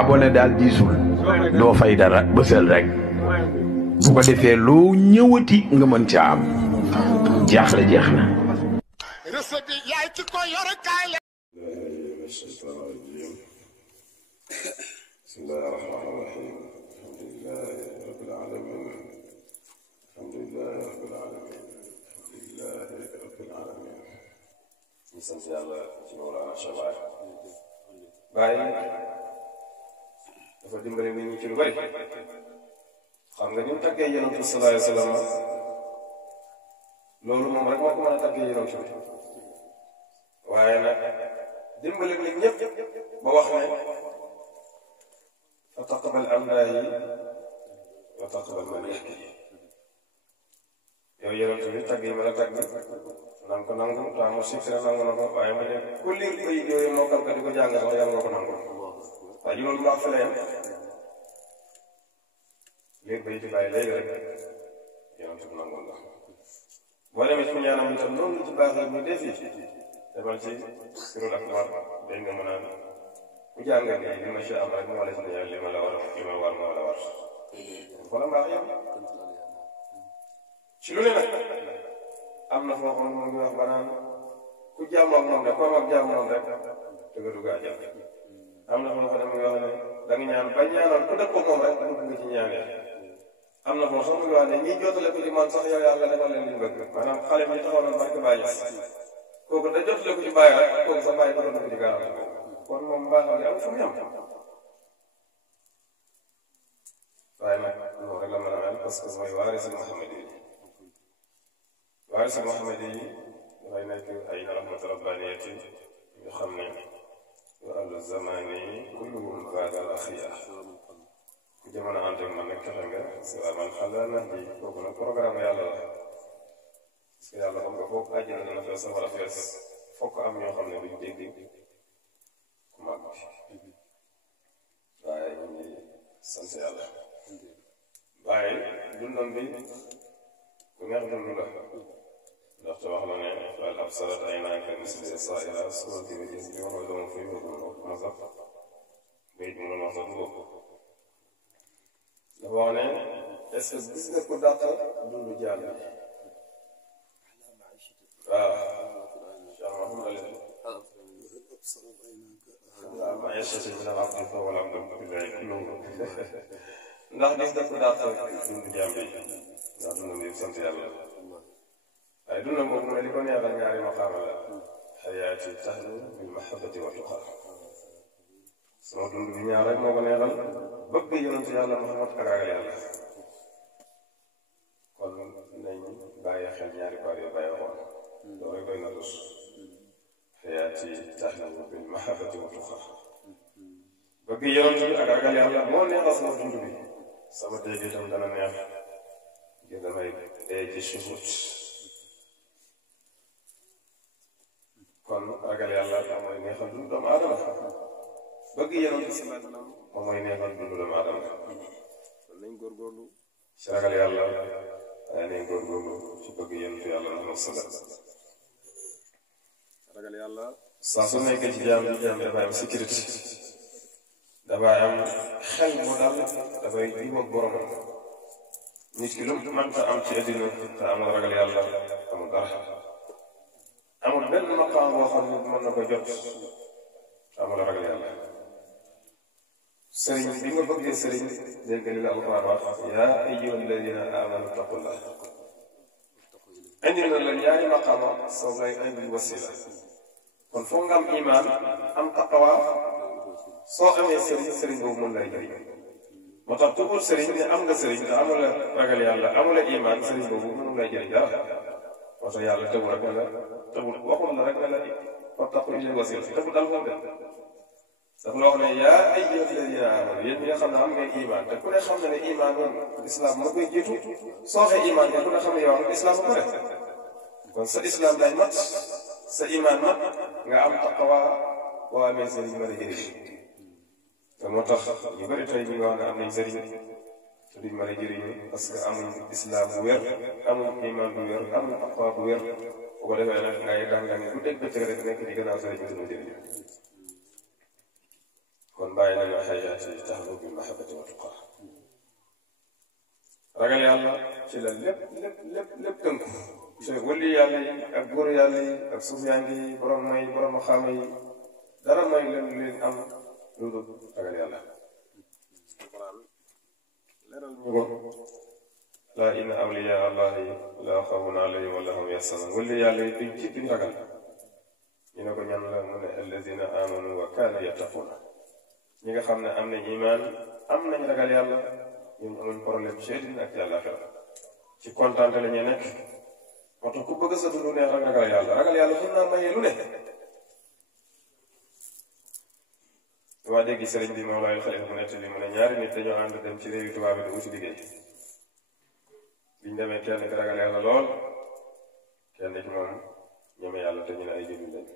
abonné daal diisul doo fay dara bësal rek bu ko defee loo ñëwati nga mën ca am jaaxle jeex na. sant yàlla ci Mawlana Cheikh Baye dafa dimbale nit ñi ci lu bari xam nga ñu taggee yonent bi sallallahu alayhi wa sallam loolu moom rek moo ko mën a taggee yonent bi waaye nag dimbale nit ñëpp ba wax ne fa taqabal amdaahi wa taqabal maniyati yow yonent bi tagg yi ma la tagg nangu ko nangu taamu sikkira nangu na ko waaye ma ne ku liir bay yooyu mokkal ko di ko jàng sax yàlla nga ko nangu waaye loolu baax fa la yem liir bay di bàyyi léegi rek yonent bi nangu la boo demee ci ñaanam itam noonu ci baax yi mu def yi demal ci sirul akbar dañ nga mën a ku jàng ni li ma ci am rek moo la ci ne li ma la war li ma war moo la war wala mbaax yem ci lu ne nag am na foo xam ne mu ngi wax ba naan ku jàmmoo ak moom de koo mag jàmm moom rek te nga dugg àjjana am na foo xam ne mu ngi wax ne da nga ñaan ba ñaanal ku dëppoo moom rek dugg nga ci ñaanee am na foo sax mu ngi wax ne ñi jotale ko ci man sax yow yàlla defal leen liñ bëgg maanaam xale bi ñu taxaw na barke bàyyi kooku da jotale ko ci bàyyi rek kooku sa bàyyi doon na ko ci gaaral kon moom mbaaxam ne am fu mu yem waaye nag loolu rek la mën a mel parce que mooy waarisi Muhammad yi waarisi Muhammad yi dafay nekk ay rahmatu rabbaniyati yoo xam ne wa ahlu zamani kulluhum kaada al axiya ku jamono ànd ak man nag texe nga si waa man xala na ji kooku nag programme yàlla la parce que yàlla xam nga foofu àjjana dana fees safara fees fokk am ñoo xam ne duñ dégg ku mag waaye ñu ngi sant yàlla waaye dundam bi ku neex dund la ndaxte wax na ne wal absarat aynaaka misli saa'ira surati bi gis bi waxoo doon fuy ma sax bayit mu doon wax sax du bopp dafa wax ne est-ce que gis nga ku dàq dund jàll waaw Cheikh Mahamad waaw maishati min al abdi fa wala abdu billahi kulluhu ndax gis nga ku dàq dund jàmm bi ndax dund bi sant yàlla waaye dundam boobu mu ne li ko neexal ñaari maqaama la xayaati tahlu bil mahabbati wa tuqa sama dund bi ñaar rek moo ko neexal bëgg yonent yàlla Muhammad ak ragal yàlla kon nañ bàyyi xel ñaari baat yoo bàyyi xool loolu rek doy na tus xayaati tahlu bil mahabbati wa tuqa bëgg yonent bi ak ragal yàlla moo neexal sama dund bi sama dee bi itam dana neex ngir damay dee ci suufut kon ragal yàlla mooy neexal dund doomu aadama bëgg yonent bi sallallahu alayhi wa sallam moom mooy neexal dund doomu aadama kon nañ góorgóorlu ci ragal yàlla waaye nañ góorgóorlu ci bëgg yonent yàlla Muhammad sallallahu alayhi wa sallam ragal yàlla saa su nekkee ci jaam bi jaam dafay am sécurité dafay am xel mu dal dafay jubóog boromam nit ki lu mënta am ci àddina te amul ragal yàlla amul dara amul benn maqaam boo xam ne mën na ko jot amul ragal yàlla sëriñ bi nga bëggee sëriñ dégg li la alquran wax yaa ayyuha alladina amanu taqullah indi na la ñaari maqaama soo ngay indi wasila kon foog nga am iman am taqwa soo amee sëriñ sëriñ boobu mën lay jëriñ moo tax tukkul sëriñ ne am nga sëriñ te amula ragal yàlla amula iman sëriñ boobu mënu lay jëriñ dara moo tax yàlla tëbu rek ne la tëbu waxul la rek ne la fattaqu ilal wasila tëbu dal foofu de daf la wax ne yaa ayyuha alladina amanu yéen ñi nga xam ne am ngeen iman te ku ne xam ne ne iman moom islam moo koy jiitu soo waxee iman te ku ne xam ne yow am islam ba pare kon sa islam day mat sa iman mat nga am taqwa boo amee sëriñ mën a jëriñ te moo tax ñu bëri tey ñu nga wax ne am nañ sëriñ te duñ mën a jëriñu parce que amuñ islam bu wér amuñ iman bu wér amuñ taqwa bu wér bu ko defee nag ngay dang-dang ku dégg bëccëg rek nekk di gannaaw sëriñ bi dina jëriñu kon bàyyi na ma xayaati taxawu bil mahabbati wa tuqa ragal yàlla ci la lépp tënku te wali yàlla yi ak góor yàlla yi ak suufiyaan yi borom may borom xaama yi dara may leen am lu dul ragal yàlla leeral ñu ko laa inna awliya allahi laa xawfun alayhim wa laa hum yaxzanun wali yàlla yi duñ ragal ñu ne ko ñan la mu ne alladina amanu wa kaanu yattaquuna ñi nga xam ne am nañ imaan am nañ ragal yàlla ñun amuñ problème ci àddina ak ci àllaaxira ci kontaante la ñuy nekk moo tax ku bëgg sa dund neex rek ragal yàlla mën naa mayee lu ne. dama dégg sëriñ bi Mawlaay Xalifa mu nettali mu ne ñaari nit dañoo ànd dem ci réewi tubaab bi di wuti liggéey biñ demee kenn ki ragal yàlla lool kenn ki moom ñeme yàlla te ñu ne ay jullit lañ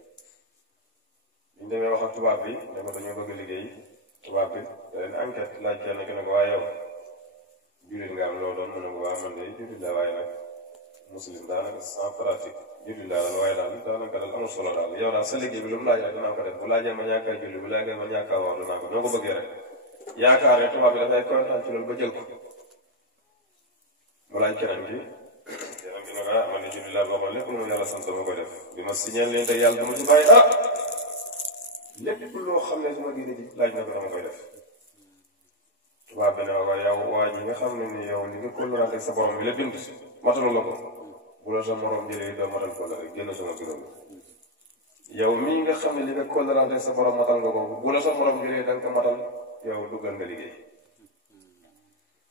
biñ demee wax ak tubaab bi ne ko dañoo bëgg liggéey tubaab bi da leen enquête laaj kenn ki ne ko waaye yow jullit nga am loo doon mu ne ko waa man de jullit la waaye nag muslim daanaka sans pratique jullit laa waaye daal daanaka daal amul solo daal yow daal sa liggéey bi lu mu laaj rek dinaa ko def bu laajee ma ñàkk a julli bu laajee ma ñàkk a woor dinaa ko noo ko bëggee rek yaakaar ne tubaab bi dafay kontaan ci loolu ba jël ko mu laaj keneen gi ne ko man de jullit laa boo xam lépp lu mu yàlla sant ma ko def bi ma signal leen te yàlla dama ci bàyyi lépp loo xam ne su ma diine ji laaj na ko dama koy def tubaab bi ne ko yow waa ji nga xam ne ni yow li nga kóllëraante ak sa borom bi la bind matalu la ko bu la sa morom jëlee doo matal ko la rek génn sama juróom yow mii nga xam ne li nga kóllëraante ak sa borom matal nga ko bu la sa morom jëlee da nga ko matal yow duggal nga liggéey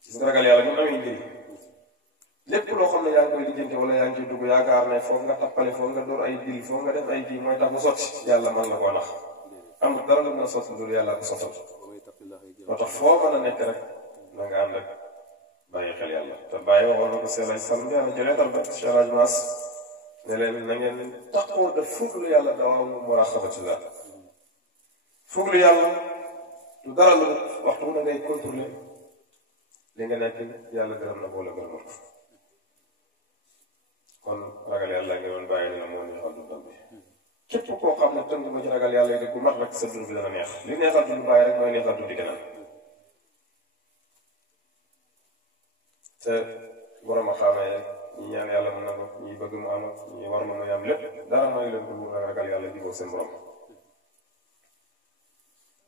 gis nga ragal yàlla ñu amee njëriñ lépp loo xam ne yaa ngi koy lijjanti wala yaa ngi ciy dugg yaakaar ne foog nga tappale foog nga door ay dil foog nga def ay dil mooy tax mu sotti yàlla mën na koo nax am dara lu mën a sotti loolu yàlla ko sottal moo tax foo mën a nekk rek na nga ànd ak bàyyi xel yàlla te bàyyi waxoon na ko Seydou Sall Ndiaye ci leetar ba Cheikh Hadj Mass ne leen na ngeen taxoo def fuglu yàlla dawaa mu muraqabatillah fuglu yàlla du dara lu waxtu na ngay contrôler li nga nekk yàlla gërëm na ko wala gërëmul ko kon ragal yàlla nga doon bàyyi ne moo neexal dundam bi képp koo xam ne tënk ba ci ragal yàlla yi bu mat rek sa dund bi dana neex li neexal dund bàyyi rek mooy neexal dund keneen te borom a xaamee ñi ñaan yàlla mën na ko ñi bëgg mu am ñi war na muy am lépp dara mooy leen dund ragal yàlla jubóo seen borom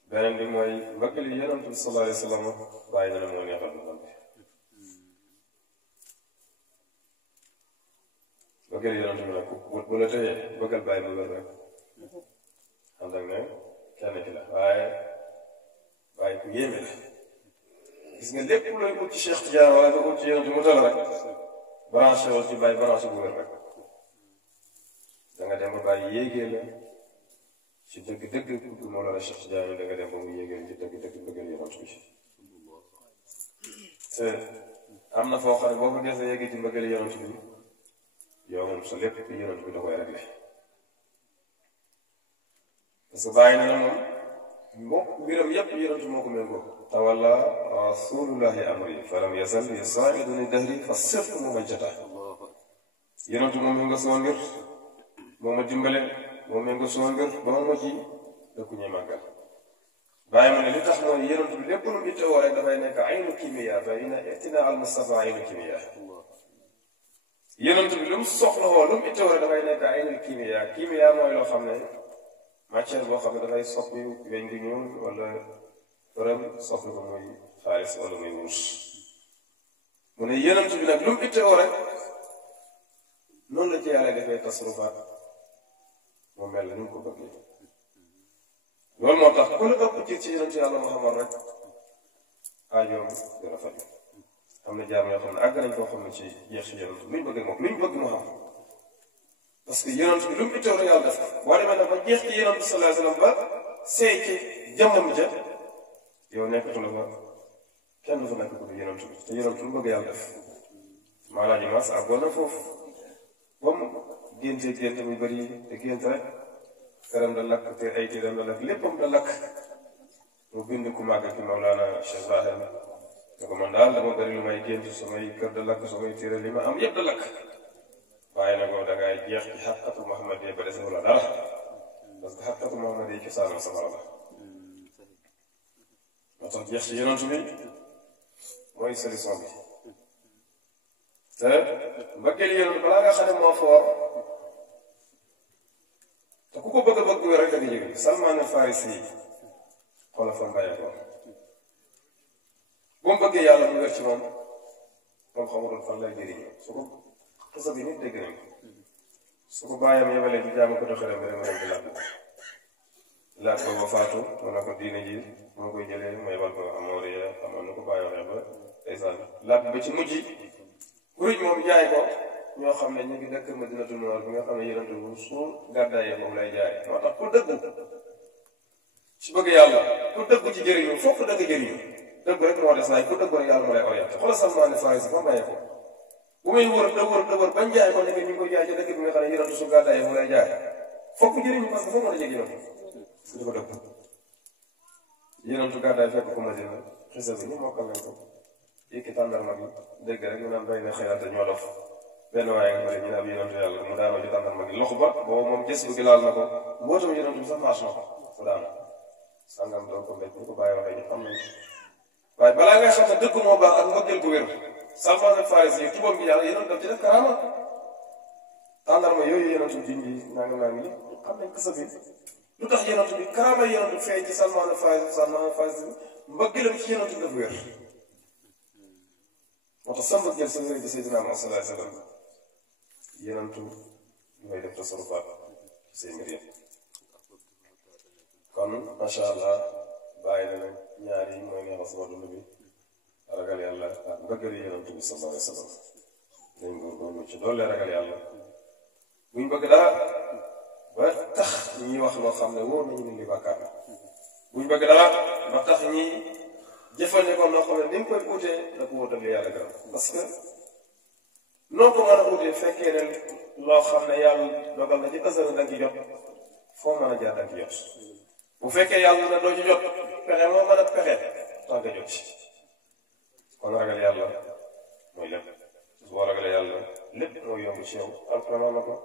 beneen bi mooy mbëggal yi yonent bi sallallahu alayhi wa sallam bàyyi na ne moo neexal dundam bi bëggal yonent bi nag bu la tëyee bëggal bàyyi bu wér rek xam ne kenn ki la waaye ku yéeme la gis nga lépp looy ut ci Cheikh Tidiane wala nga ut ci yonent mu tala rek branché wal ci bàyyi branché bu wér rek da nga dem ba bàyyi yéegee la ci dëgg-dëgg moo la Cheikh Tidiane da nga dem ba mu yéegee ci dëgg-dëgg bëggal yonent bi te am na foo xam ne boo ko gisee yéegee ci bëggal yonent bi yow moom sa lépp yonent bi da koy réglé parce que bàyyi na la moom mbokk mbiram yépp yonent moo ko méngoo tawalla rasulullahi amri falam yazal yusaa'iduni dahri fa sirtu mumajjata yonent moom mi nga suma mbir moo ma dimbale moom mi nga suma mbir ba ma ci dëkku ñuy màggal bàyyi ma ne li tax mooy yonent bi lépp lu mu ittewoo rek dafay nekk aynu kimiya fa inna itina al mustafa aynu kimiya yonent bi lu mu soxla woo lu mu ittewoo rek dafay nekk aynu kimiya mooy loo xam ne matière boo xam ne dafay soppi weñ gi ñuul wala përëm soppi ko muy xaalis wala muy wurus mu ne yonent bi nag lu mu ittewoo rek noonu la ci yàlla defee tasrufaat mu mel ni mu ko bëggee loolu moo tax ku la ëpp ci yonent yàlla Muhammad rek aajoom dana faj am na jaam yoo xam ne àgg nañ koo xam ne ci jeex ci yonent luñ bëgg moom luñ bëgg mu xam parce que yonent bi lu mu ittewoo rek yàlla def boo demee nag ba jeex ci yonent bi sallallahu alayhi wa sallam ba seey ci jëmmam ja yow nekkatu la fa kenn fa nekk ko du yonent bi te yonent lu bëgg yàlla def maalaaji mas àggoon na foofu ba mu génte muy bëri te gént rek këram da lakk te ay tiiram da lakk léppam da lakk mu bind ku màgg ki Mawlaana Cheikh Ibrahim te ko man daal dama bëri lu may gént samay kër da lakk samay tiira li ma am yëpp da lakk waaye nag moom da ngay jeex ci xaqatu Muhammad yi ba dese wala dara parce que xaqatu Muhammad yi cosaanam safara la moo tax jeex ci yonent bi mooy solution bi te mbëggeel yonent balaa nga xam ne moo foor te ku ko bëgg a bëgg rek da nga yëg Salmaan al-Farisi yi xoolal fa mbayee ko bu mu bëggee yàlla mu wér ci moom xamutoon fan lay jëriñoo su ko xisa bi nit dégg nañ ko su ko bàyyam yebalee ci jaamu ko doxalee rek mu dem di laaj ko ba faatu mu ne ko diine ji moo koy jëlee mu yebal ko Amoriya amoon na ko bàyyi waxee ba ndeysaan laaj ba ci mujj kuréel moom jaay ko ñoo xam ne ñu ngi dëkk Madinatul Munawwara bi nga xam ne yonent bu suul gàddaay moom lay jaay moo tax ku dëggu ci bëgg yàlla ku dëggu ci jëriñu fokk dëgg jëriñu dëgg rek moo des waaye ku dëggu rek yàlla mu lay orienté xoolal Salmaan al-Farisi ba bàyyi ko bu muy wër da wër bañ jaay ko nekk ñu ngi koy jaay ci dëkk bi nga xam ne yonent su gàddaay mu lay jaay fokk jëriñu parce que foo mën a jëg yonent di ko dëgg yonentu gàddaay fekk ko Madina xisa bi ñu mokkal nañ ko yëkki tàndarma bi dégg rek ñu naan bay na xëyaate ñoo dof benn waaye nga xam ne ñu ne ab yonentu yàlla mu daanoo ci tàndarma gi loxo ba boobu moom gës bu gi laal na ko mbootam yonentu bi sax maas na ko mu daanu sàngam doon ko mbéj ñu ko bàyyi waxee ñu xam nañ waaye balaa ngay xam ne dëgg moo baax ak mbëggeel gu wér Salmaan al-Farisi yi tubam gi yàlla yonent daf ci def karaama tàndarma yooyu yonentu jinji nangam yi xam nañ kasa bi lu tax yonent bi karaama yonent feeñ ci Salmaan al-Farisi mbëggeelam ci yonent dafa wér moo tax sa mbëggeel sa wér di Seydina Muhammad sallallahu alayhi wa sallam yonentu mooy def tasarufaat ci say mbir yëpp kon macha allah bàyyi na nag ñaar yi mooy neexal sama dund bi ragal yàlla ak mbëggeel yonent bi sallallahu alayhi wa sallam nañ góorgóorlu ci doole ragal yàlla buñ bëgg dara ba tax ñi wax loo xam ne wóor nañu ne li bàkkaar la buñ bëgg dara ba tax ñi jëfandikoo loo xam ne ni nga koy uutee da ko wóotal li yàlla gërëm parce que noo ko mën a uutee fekkee ne loo xam ne yàlla dogal na ci asana da nga ci jot foo mën a jaar da nga ci jot bu fekkee yàlla na doo ci jot pexe moo mën a pexe tax nga jot ci kon ragal yàlla mooy lépp boo ragalee yàlla lépp mooy yomb ci yow alquran na ko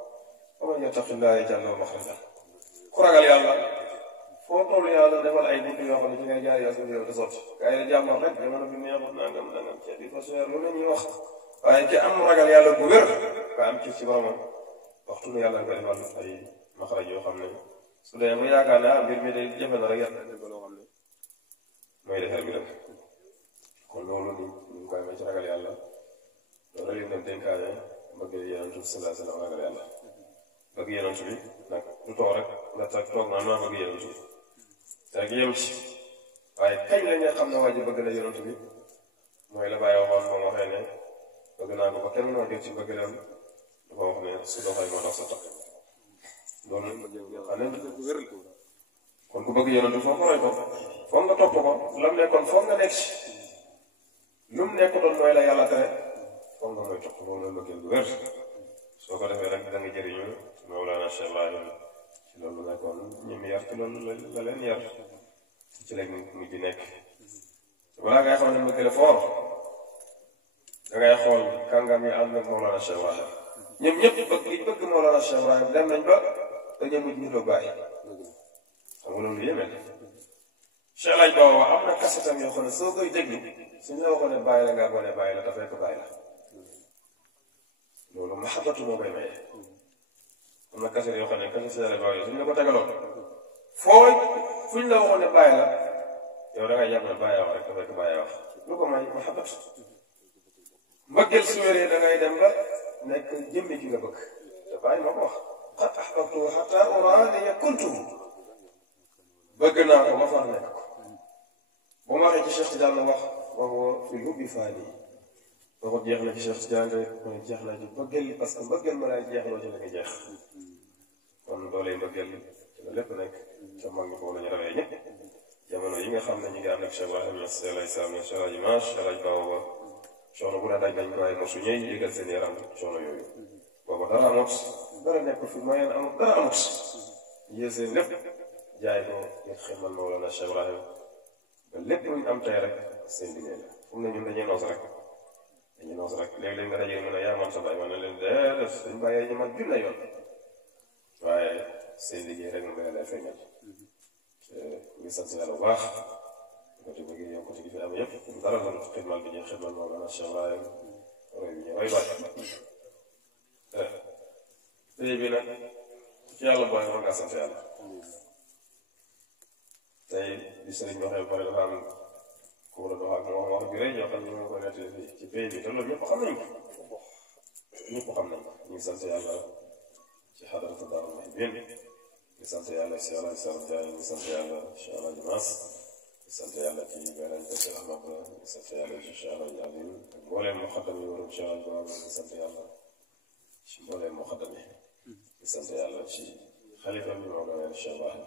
ومن يتق الله يجعل له مخرجا ku ragal yàlla foo toll yàlla defal ay buntu yoo xam ne ci ngay jaar yow sa yow di sotti gars yi jàmmal rek jamono bi neexut nangam ci di ko seer lu ne ñuy wax waaye ci am ragal yàlla bu wér nga am ci boromam waxtu nu yàlla nga defal ay maxaraj yoo xam ne su dee mu yaakaar ne mbir mi day jafe na rek yàlla def loo xam ne mooy defar bi dem kon loolu ñu ngi koy may ci ragal yàlla loolu leen dem dénkaane bëgg yonent bi sallallahu alayhi wa sallam ragal yàlla bëgg yonent bi nag du toog rek nga toog naa maa bëgg yonent bi te rek yem ci waaye kañ la nga xam ne waa ji bëgg na yonent bi mooy la bàyyi waxoon moom waxee ne bëgg naa ko ba kenn moo jot ci bëgg leen dafa wax ne su doxee moo tax sa tax loolu xam ne wér kon ku bëgg yonent bi foo ko roy ko foog nga topp ko lam nekkoon foog nga nekk ci lu mu nekk doon mooy la yàlla tere foog nga mooy topp moom la bëggeel bu wér soo ko defee rek da nga jëriñu Mawlana Cheikh Ibrahim ci loolu nekkoon ñi mu yar ci loolu la leen yar ci lañ mujj nekk balaa ngay xam ne mbëggeel foor da ngay xool kàngam yi ànd ak Mawlana Cheikh Ibrahim ñoom ñëpp bëgg Mawlana Cheikh Ibrahim dem nañ ba dañoo mujj ñu doog bàyyi xam nga loolu yéeme Cheikh laaj booba am na kasetam yoo xam ne soo koy déglu suñu la waxoon ne bàyyi la ngaa bone bàyyi la te fekk bàyyi la loolu mahabatu moo koy maye am na kaset yoo xam ne kaset seere bàyyi suñu la ko tegaloon foo fuñ la waxoon ne bàyyi la yow da ngay jàpp ne bàyyi wax rek te fekk bàyyi wax lu ko may mahabatu mbëggeel su wéree da ngay dem ba nekk jëmmi ki nga bëgg te bàyyi ma ko wax qad ahbabtu hatta uraaniya kuntu bëgg naa ko ba far nekk ko bu ma waxee ci Cheikh Tidiane wax waxoo fi hubbi faani waxut jeex na ci Cheikh Tidiane mooy jeex na ci mbëggeel parce que mbëggeel ma laay jeexloo ci la ko jeex kon doolee mbëggeel ci la lépp nekk te mag ñi foofu la ñu rawee ñëpp jamono yi nga xam ne ñu ngi ànd ak Cheikh Ibrahim Niass Cheikh Alay Sam Cheikh Alay Maach Cheikh Alay Baaba coono bu ne daj nañ ko waaye mosu ñëy yëgal seen yaram coono yooyu boobu dara amut dara nekk fi moyen amut dara amut yéesee lépp jaay ko ngir xemal Mawlana Cheikh Ibrahim ba lépp luñ am tey rek seen liggéey la fu mu ne ñun dañuy noos rek léeg-léeg nga dajee mu ne yaa man sa bàyyi ma ne leen déedéet suñ bàyyee ñu mag junne yoon waaye seen liggéey rek nga lay feeñal te ngi sant yàlla bu baax nga ci bëgg yow dara la xidmal bi ñuy xidmal moo gën a Cheikh Ibrahim roy bi ñu roy baay tey bi nag ci yàlla booy war ngaa sant yàlla tey bi sëriñ waxee ba pare dafa am ku war a dox ak moom wax bi rëy ñoo xam ne ñoo ko nettali fii ci pays bi te loolu ñëpp xam nañ ko ñëpp xam nañ ko ñu ngi sant yàlla ci xadaratu Daaru Muhibbiin di sant yàlla si Alaaji Sall Ndiaye di sant yàlla si Alaaji Maas di sant yàlla ci beneen ko si Ahmad di sant yàlla ci si Alaaji Aliou ak mbooleem muxaddam yi waroon si Alaaji Ba di sant yàlla ci mbooleem muxaddam yi di sant yàlla ci xalifa bi moo gën a Cheikh Ibrahim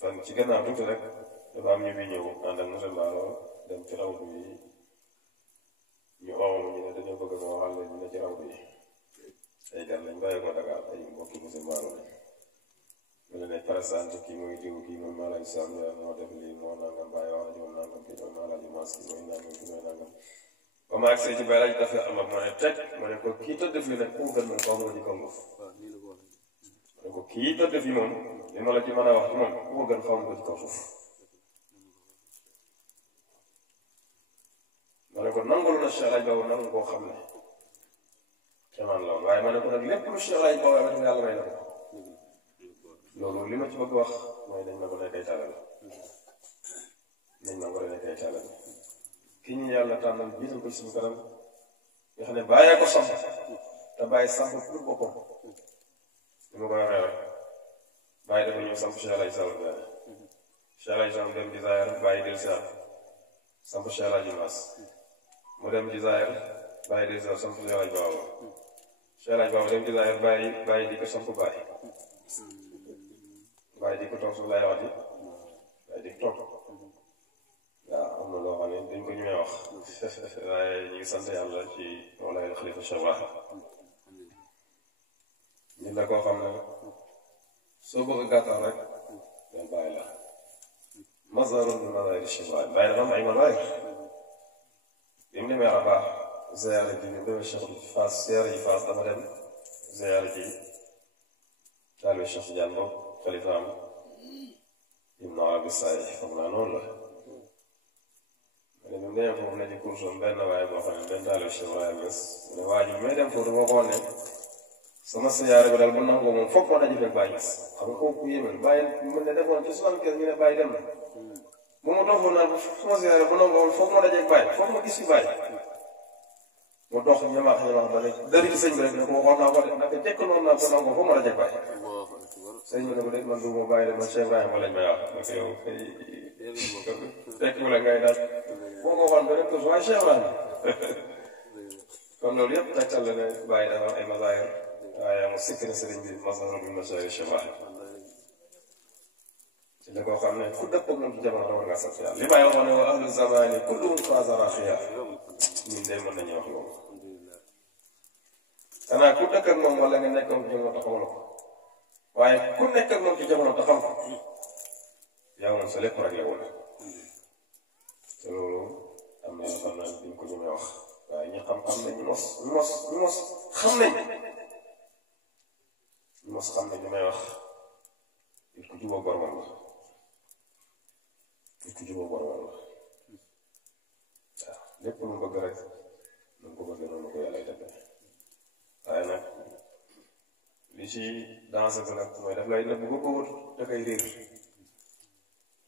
fan ci gannaaw tuuti rek dafa am ñu fi ñëw ànd ak monsieur Mballo dem ci raw bi ñu oom ñu ne dañoo bëgg moo waxal leen ñu ne ci raw bi ay gan lañ bàyyi ko Dakar ay mbokki monsieur Mballo lañ mu ne ne présenté kii mooy diw kii mooy Malaye Sam moo def lii moo nangam bàyyi wax moom nangam kii mooy Malaye Mas kii mooy nangam kii mooy nangam ba ma agsee ci bay laaj dafa am ak ma ne teg ma ne ko kii tëdd fii nag ku gën moom xaw ma ci kaw ma ne ko kii tëdd fii moom li ma la ci mën a wax ci moom ku gën xaw ma ko ci kaw suuf ma ne ko nangul na Cheikh Alaaji Ba nangu koo xam ne camaan la woon waaye ma ne ko nag lépp lu Cheikh Alaaji Ba wax yàlla may na ko loolu li ma ci bëgg wax mooy dañ ma ko nekkay tàllal dañ ma ko nekkay tàllal ki ñu yàlla tànnal jiital ko ci suñu kanam nga xam ne bàyyee ko samp te bàyyi samp pour boppam li ma koy waxee rek bàyyi dafa ñëw samp Cheikh Alaaji Sall Cheikh Alaaji Sall dem Jazaayir bàyyi del siaat samp Cheikh Alaaji Maas mu dem Jazaayir bàyyi del siaat samp Cheikh Alaaji Baba Cheikh Alaaji Baba dem Jazaayir bàyyi di ko samp bàyyi di ko toog su lay wax ji bàyyi di ko toog waaw am na loo xam ne dañ ko ñemee wax waaye ñu ngi sant yàlla ci walaay xalifa Cheikh Ibrahim nit la koo xam ne soo bëgg a gàttal rek day bàyyi la mazarun min mazaahiri Cheikh Ibrahim bàyyi dafa am ay mazaahir bi mu demee Rabat ziyaare ji ñu demee Cheikh Fass ziyaare ji Fass dafa dem ziyaare ji taalibe Cheikh Tidiane boobu xalifaam Ibnu Arabi Saay foog naa noonu la mais bi mu demee foofu ne ci kursoom benn waaye boo xam ne benn taalibe Cheikh Ibrahim Niass ne waa ji may dem foofu dama xool ne sama siyaare bi daal bu nangoo moom foog ma daje fekk Baay Ñas xam nga kooku yéemal bàyyi mu ne defoon ci 75 ñu ne Baay dem na bu ma doxoon naan sama siyaare bu nangoo moom foog ma daje Baay foog ma gis fi Baay mu dox ñamax ba ne dari ci sëñ bi rek ne ko waxoon naa ko de naka jekk noonu naa ko nangoo foog ma daje Baay sëñ bi ne ko de man du ma bàyyi de man Cheikh Ibrahima lañ may wax parce que yow kay fekk la ngay daal boo ko waxoon beneen chose waaye Cheikh Ibrahima kon loolu yëpp tegtal la ne bàyyi dafa am ay mazaahir waaye mu sikk ne sëriñ bi mazhar min mazaahir Cheikh Ibrahima ci la koo xam ne ku dëppoo moom ci jamono war ngaa sant yàlla li may waxoon ne wa ahlu zamani kulluhum faazara xiyaar ñun de mën nañu wax loolu xanaa ku dëkk ak moom wala nga nekk moom ci jamono taxaw la ko waaye ku nekk ak moom ci jamono taxaw ko yaa moom sa lépp rek la woon te loolu am na yoo xam ne duñ ko ñemee wax waaye ñi xam-xam nañ ñu mos xam nañ ñu mos xam nañ li may wax nit ku jubóo boromam la nit ku jubóo boromam la waaw lépp lu mu bëgg rek lu mu ko bëggee noonu ko yàlla defee waaye nag li ci dansé ko nag mooy daf lay nëbb ba ko wut da koy réer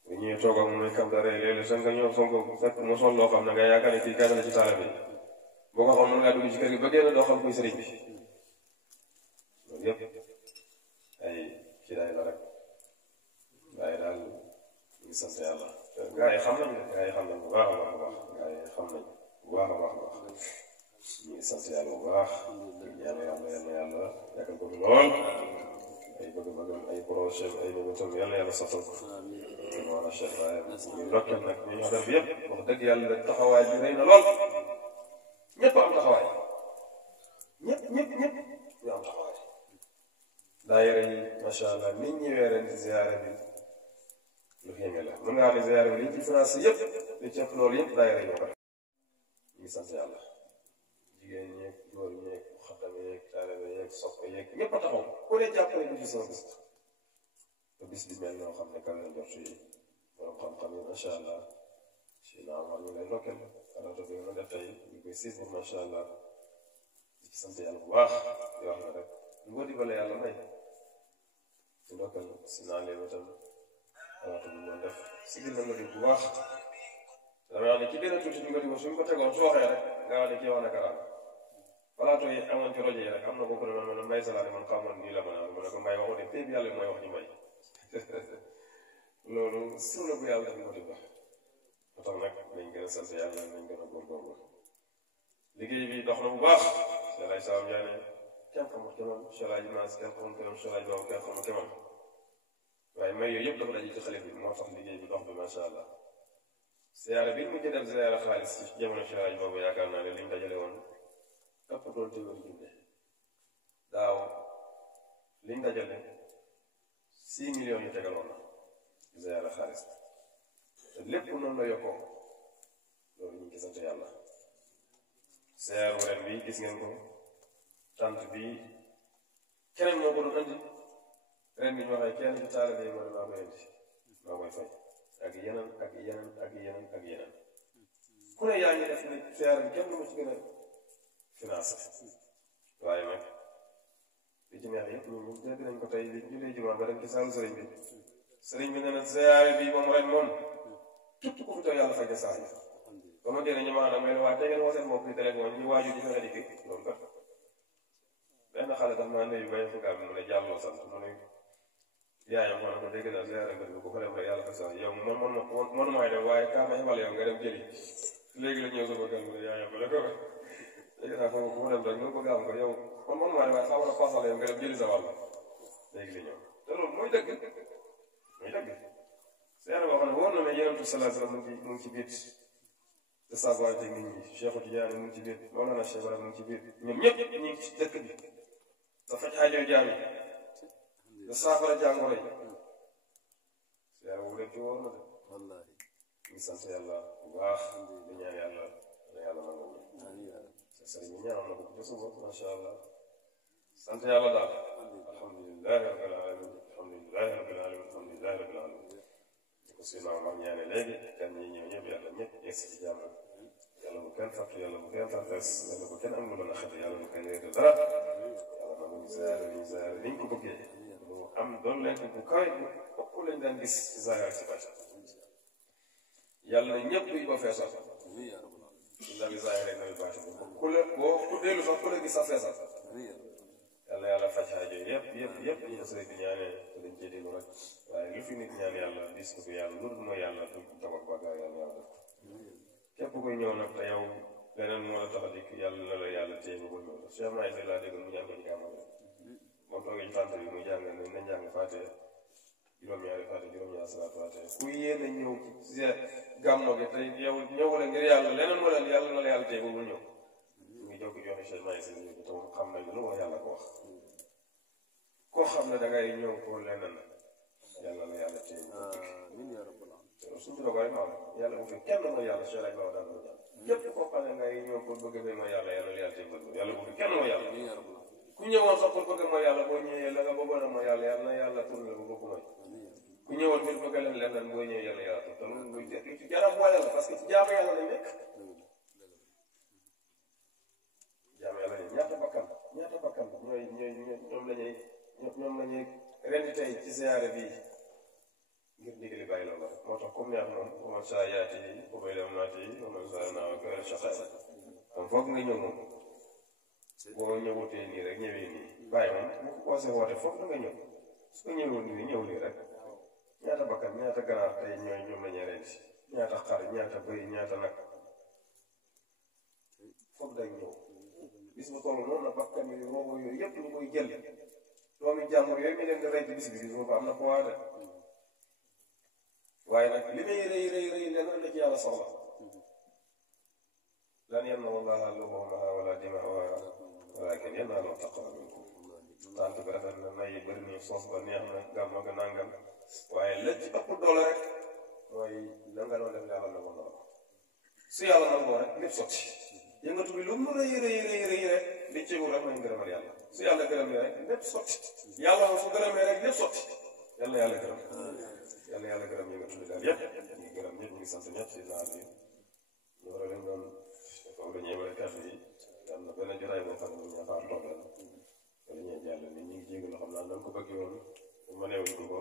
bu ñëwee toog ak muy kam dara léeg-léeg sax nga ñëw sonko fekk mu sol loo xam ne nga yaakaar ne kii kan la ci taala bi boo ko xam mën ngaa dugg ci kër gi ba génn doo xam kuy sëriñ bi loolu yëpp ay ci daay la rek waaye daal ñu ngi sant yàlla gaa yi xam nañ bu baax a baax a baax gaa yi xam nañ bu baax a baax a baax ñu ngi sant yàlla bu baax yàlla yàggal ko fi lool ay bëgg-bëggam ay projet ay mébétam yàlla sottal ko maana Cheikh Ibrahim ñu ndokkeel nag ñu ñoo def yëpp wax dëgg yàlla rek taxawaay bi rëy na lool ñëpp am taxawaay ñëpp ñu am taxawaay daayira yi macha allah nit ñi weeree ci ziyaare bi lu xéeme la mën ngaa ne ziyaare bi liñ ci financé yëpp li ci ëpp loolu yëpp daayira yi ñoo ko def ñu ngi sant yàlla jigéen ñeeg góor ñeeg xaddam yeeg taalibe yeeg soppe yeeg ñëpp a taxaw ku ne jàppale ñu ci sama bis te bis bi mel noo xam ne kawe na njort yi borom xam-xam yi macha allah ci dinaa wax ñu lay ndokkeel xalaatu bi nga def tey ñu koy siis bi macha allah di ci sant yàlla bu baax di wax na rek lu ko dimbale yàlla may ci ndokkeel si naa leen itam xalaatu bi ñu def sigil na nga di bu baax dama wax ne ci gën a tuuti ñu nga di ko suñ ko tegoon sooxee rek nga wax ne kii wax na karaan plateau yi amoon ci rajo yi rek am na bokk na man mbay salaale man xamoon nii la mën a ma ne ko mbay waxu ne tey bi yàlla mooy wax ñu may loolu sur la bu yàlla def ko di wax ba tax nag nañ gën a sant yàlla nañ gën a góorgóorlu liggéey bi dox na bu baax Cheikh Aïssa Ndiané kenn xamul kemam Cheikh Aïssa Maas kenn xamul kemam Cheikh Aïssa Baba kenn xamul kemam waaye may yooyu yëpp dafa daje ci xale bi moo tax liggéey bi dox bi macha allah ziyaara bi mujj dem ziyaara xaalis ci jamono Cheikh Aïssa Baba yaakaar naa ne liñ dajale woon ëpp doon téeméeri junne daaw liñ dajale 6 millions yu tegaloon na ziyaara xaalis te lépp noonu la yokkoo loolu ñu ngi sant yàlla ziyaara ren bi gis ngeen ko tant bi keneen moo ko doon andi ren bi ñu waxee kenn ci taalibe yi maa koy indi maa koy fay ak yeneen ak yeneen ak yeneen ak yeneen ku ne yaa ngi def ne ziyaara bi kenn mu ci gën a financé waaye nag li ci neex yëpp ñun dégg nañ ko tey li julee jumaa ba dem ci saalu sëriñ bi nee na ziyaare bi moom ren moom képp ku fi toog yàlla faj na saa yi ba ma génne ñu maanaam may ne waa tegeen woo seen bopp di téléphone ñu waaju di fexe di kii loolu kat benn xale daf maa nuyu bay fukaam mu ne jàlloo sant mu ne yaayam xanaa ko dégg naa ziyaare nga ko fa dem rek yàlla faj saa yow man maay dem waaye kaa ma xebal yow nga dem jëli léegi la ñëw sama kër mu ne yaayam ba la ko léegi naa foofu mu dem rek nga bëgg am ko yow man maa ne waaye xaw na pasal yow nga dem jëli sa wàll léegi la ñëw te loolu mooy dëgg seere boo xam ne wóor na ne Yonent bi sallallahu alayhi wa sallam mu ngi ci biir te saagwaante nit ñi Cheikh Tidiane mu ngi ci biir Mawlana Cheikh Ibrahima mu ngi ci biir ñoom ñëpp ñu ngi ci dëkk bi da faj aajo jaam yi da saafara jàngoro yi seere wu leen ci wóor na de wallaahi ñu sant yàlla bu baax di ñaan yàlla na yàlla nangu sa sëriñ bi ñaanal na ko ci suba macha allah sant yàlla daal alhamdulilahi rabbil alamin alhamdulilahi rabbil alamin alhamdulilahi rabbil alamin Seydina Omar ñaane léegi kan ñi ñëw ñëpp yàlla ñëpp yegg si ci jàmm yàlla bu kenn fàttu yàlla bu kenn fàttees yàlla bu kenn am lu mën a xet yàlla bu kenn réer dara yàlla na ñu zaare niñ ko bëggee mu am doon leen bu kawe bu ëpp lañ daan gis ci zaare ak ci bàcc yàlla na ñëpp duñ ko feesal su daal di zaare rek nañu bàcc ku la boo ku dellu sax ku la gis sax feesal yàlla yàlla faj aajo yëpp ñu ko sëriñ bi ñaanee te dañ cee déglu rek waaye lu fi nit ñaan yàlla dis ko fi yàlla loolu mooy yàlla du tabax bàkkaar yàlla def képp koy ñëw nag te yow leneen moo la tax a dikk yàlla na la yàlla téye nga koy ñëw Cheikh Maïs laa dégg mu ñaan ko ci gàmmu moom toogee ci tànt bi muy jàng ne nañ jàng faate juróom-ñaari faate juróom-ñaari salaat faate ku yéene ñëw ci gàmmu gi te yow ñëwule ngir yàlla leneen moo leen yàlla na la yàlla téye nga ñëw ñu ngi jokk joxe Cheikh Maïs te xam nañ lu wax yàlla ko wax koo xam ne dangay ñëw pour leneen yàlla na yàlla téye suñu tubaab rek maam yàlla bu fi kenn mooy yàlla Cheikh Aïssa Baba daan ko ñaan képp koo xam ne ngay ñëw pour bëgg a mooy yàlla yàlla na yàlla téye yàlla bu fi kenn mooy yàlla ku ñëwoon sax pour bëgg mooy yàlla boo ñëwee la nga bëggoon a mooy yàlla yàlla na yàlla tur la bu bëgg mooy ku ñëwoon ngir bëgg leen leneen boo ñëwee yàlla yàlla tur te loolu luy ci jarab boole la parce que ci jaamu yàlla lañ nekk jaamu yàlla lañ ñaata bakkan ñoom lañuy rendi tey ci ziyaare bi ngir ndigali bàyyi loolu rek moo tax comme neex moom man saa yaati yi ubay la maati yi man saa naaw ko chaxaay moom foog nga ñëw moom boo ñëwutee nii rek ñëwee nii bàyyi moom bu ko posé woote foog da nga ñëw su ko ñëwoon nii ñëw nii rek ñaata bakkan ñaata ganaar tey ñoom lañuy rendi ñaata xar ñaata bëy ñaata nag foog day ñëw bis bu toll noonu na bakkan yi roobo yooyu yëpp ñu koy jël doomi jàmbur yooyu mi leen di rey ci bis bi gis nga ko am na ko waate waaye nag li muy rëy leneen la ci yàlla soxla lan yanala llaaha luhuumuhaa wala dimaa'uhaa walaakin yanaaluhu taqwa minkum tant bi rafet na nay bëri ni soos ba neex na gàmmo ga nangam waaye la ci ëpp doole rek mooy la nga doon def yàlla nangu na su yàlla nangoo rek lépp sotti yëngatu bi lu mu rëy rek li ci wul rek mooy ngërëmal yàlla su yàlla gërëmee rek lépp sotti yàlla moom su gërëmee rek lépp sotti yàlla gërëm yàlla gërëm yëngatu bi daal yëpp ñu ngi gërëm ñëpp ñu ngi sant ñëpp si naat yi foofu lañ doon foofu la ñuy yemale kàddu yi am na benn jotaay boo xam ne ñoo faa toogal wala ñuy jàll ni ñu ngi jégalu xam naa dañ ko bëgg woon mënewuñ ko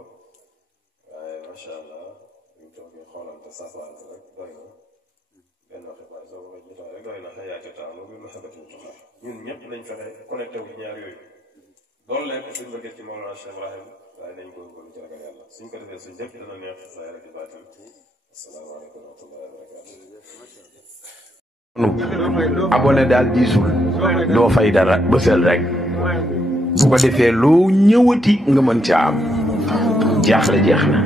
waaye macha allah buñ toogee xoolante saafara rek doy na benn xibaar soo ko jotaay rek doy na xëyaate temps loolu la xamante ni ñun ñëpp nañ fexe connecté wu ci ñaar yooyu loolu lépp suñ bëggee ci Mawlana Cheikh Ibrahim waaye nañ góorgóorlu ci ragal yàlla suñ ko defee suñ lépp dana neex saa yàlla di baatal asalaamaaleykum wa rahmatullahi wa barakatuh. abonné daal diisul doo fay dara bësal rek bu ko defee loo ñëwati nga mën ca am jaaxle jeex na.